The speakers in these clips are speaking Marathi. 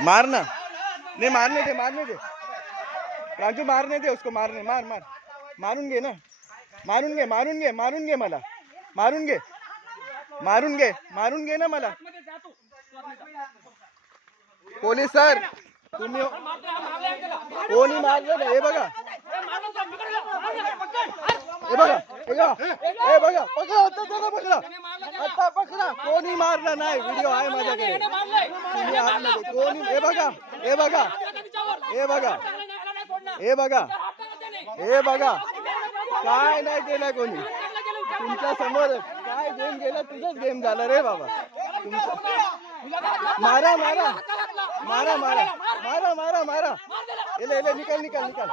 मारना, नहीं मारने दे, मारने दे प्रांजू, मारने दे उसको, मारने, मार मार, मारून घे ना, मारून घे, मारून घे, मारून घे मला, मारून घे, मारून घे, मारून घे ना मला. पोलीस सर, तुम्ही कोणी मारलं नाही. हे बघा, हे बघा, हे बघा, पकडा आता, त्याला पकडा आता, पकडा. कोणी मारलं नाही, व्हिडिओ आहे माझ्याकडे. तुम्ही आतमध्ये कोणी, हे बघा, हे बघा, हे बघा, हे बघा, हे बघा, काय नाही केलं कोणी. तुमच्या समोर काय गेम गेला, तुझंच गेम झाला रे बाबा. मारा मारा मारा मारा मारा मारा मारा, एले एले, निकल निकल निकल.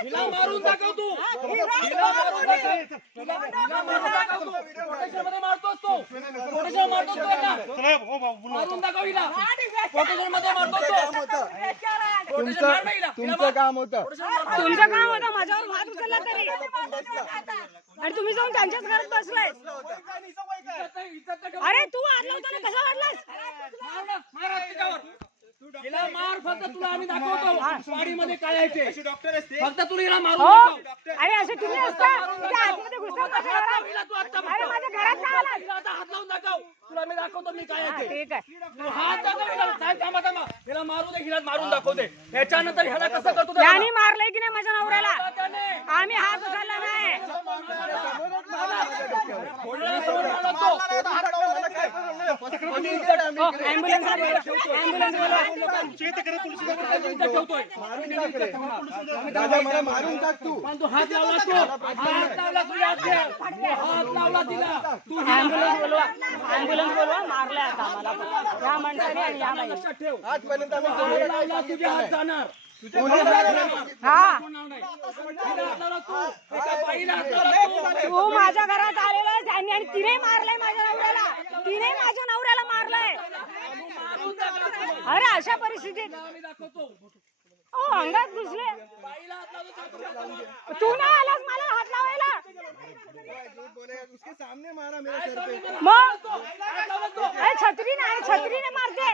हिला मारून दाखव तू, मारतोस तो, मारून दाखव हिला, तुमचं काम होतं, माझ्यावर हात उचलला तरी, आणि तुम्ही जाऊन त्यांच्याच घरात बसलाय. अरे तू आला होता ना, कसा वाटलास? हिला मार, फक्त तुला आम्ही दाखवतो वाडीमध्ये काय आहे ते. फक्त तुला हिला मारून हो, दाखव. अरे असे तुम्ही असता आतमध्ये घुसला कशा घरात? अरे माझ्या घरात काय आला? हिला आता हात लावून दाखव, तुला मी दाखवतो मी काय आहे ते. ठीक आहे, तू हात दाखव हिला, साहेब थांबा थांबा, हिला मारू दे, हिला मारून दाखवते. त्याच्यानंतर ह्याला कसं करतो ते यांनी मारलंय की नाही माझ्या नवऱ्याला? आम्ही हात उचलला नाही. ऍम्ब्युलन्सला दादा मला मारून टाक तू. पण तू हात लावला, तू हात लावला, तुझ्या हात लावला तिला. तू ऍम्ब्युलन्स बोलवा. मारलंय आता आम्हाला या माणसाने आणि या बाई. ठेव, आजपर्यंत आम्ही हात कोणाला लावला, काहीच तुझे हात जाणार. हा, तू तू माझ्या घरात आलेला आहेस त्यांनी, आणि तिने मारलंय माझ्या नवऱ्याला. तिने माझ्या नवऱ्याला मारलंय. अरे अशा परिस्थितीत हो अंगात घुसले. तू नाही आलास मला हात लावायला. उसके सामने मारा मेरे सर पे. मग अरे छत्री नाही, छत्रीने मारते.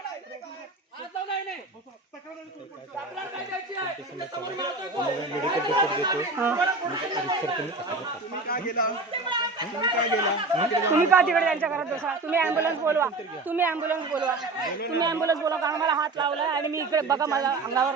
तुम्ही का तिकडे त्यांच्या घरात बसा? तुम्ही ऍम्ब्युलन्स बोलवा, तुम्ही ऍम्ब्युलन्स बोलवा, तुम्ही ऍम्ब्युलन्स बोलवा. आम्हाला हात लावलाय आणि मी इकडे बघा, मला अंगावर